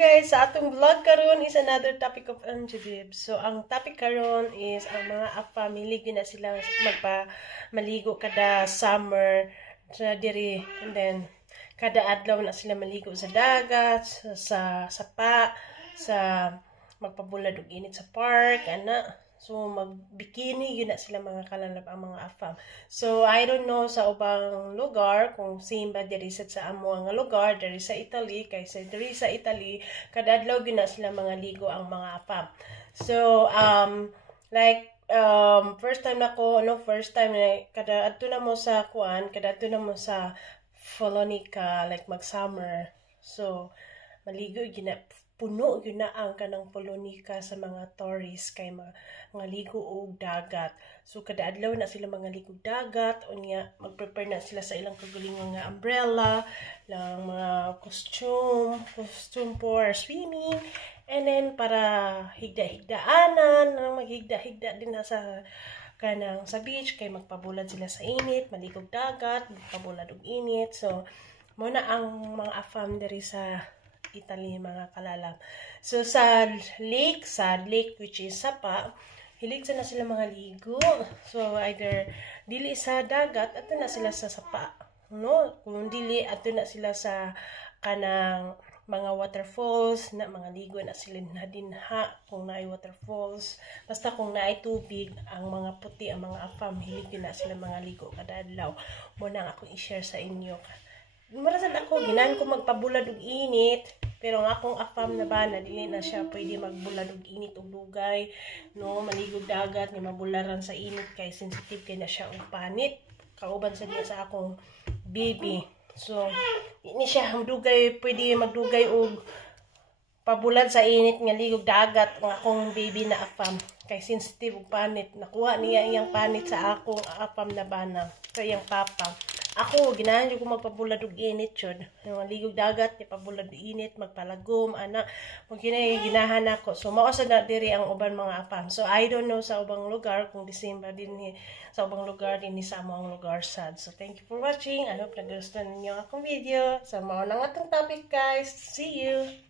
guys, sa atong vlog karon is another topic of Anjibib. So ang topic karon is ang mga family na sila maligo kada summer sa diri, and then kada adlaw na sila maligo sa dagat, sa sapa, sa magpabulad og init sa park ana. So, mag-bikini, yun na sila mga kalalab ang mga afam. So, I don't know sa ubang lugar, kung same ba diri sa amo ang lugar, diri sa Italy, kaysa diri sa Italy, kada adlaw yun na sila mga ligo ang mga afam. So, first time kada adto na mo sa kuan, kada adto na mo sa Follonica, like mag-summer. So, maligo yun na, puno yun na ang kanang Follonica sa mga tourists kay mga ligo og dagat. So kada adlaw na sila mga ligo dagat, unya mag-prepare na sila sa ilang kagalingon nga umbrella, lang mga costume for swimming, and then para higda-higdaanan, maghigda-higda din na sa kanang sa beach kay magpabulad sila sa init, maligog dagat, magpabulad og init. So mo na ang mga afam diri sa Italy, mga kalalab. So, sa lake which is Sapa, hilig na sila mga ligo. So, either dili sa dagat, ato na sila sa Sapa. No? Kung dili, ato na sila sa kanang mga waterfalls, na mga ligo na sila na dinha kung naay waterfalls. Basta kung naay tubig, ang mga puti, ang mga afam, hilig na sila mga ligo kada adlaw. Muna nga akong i-share sa inyo. Marasan ako, ginan ko magpabulad og init, pero ang akong afam na ba, dili na siya pwede magbulad og init og dugay, no, maligog dagat, nga mabularan sa init, kay sensitive kay na siya og panit, kauban sa diya sa akong baby. So, ini siya dugay, pwede magdugay og pabulad sa init nga ligog dagat, ang akong baby na afam, kay sensitive og panit. Nakuha niya iyang panit sa akong afam na bana, sa iyang papa. Ako, ginahan ko magpabulad og init yun. Yung ligog dagat, ipabulad og init, magpalagom, anak. Kung ginahan ako. So, mausad na diri ang uban mga afam. So, I don't know sa ubang lugar, kung December din sa ubang lugar, din sa among lugar sad. So, thank you for watching. I hope nagustuhan ninyo akong video. So, mao na nga itong topic, guys. See you!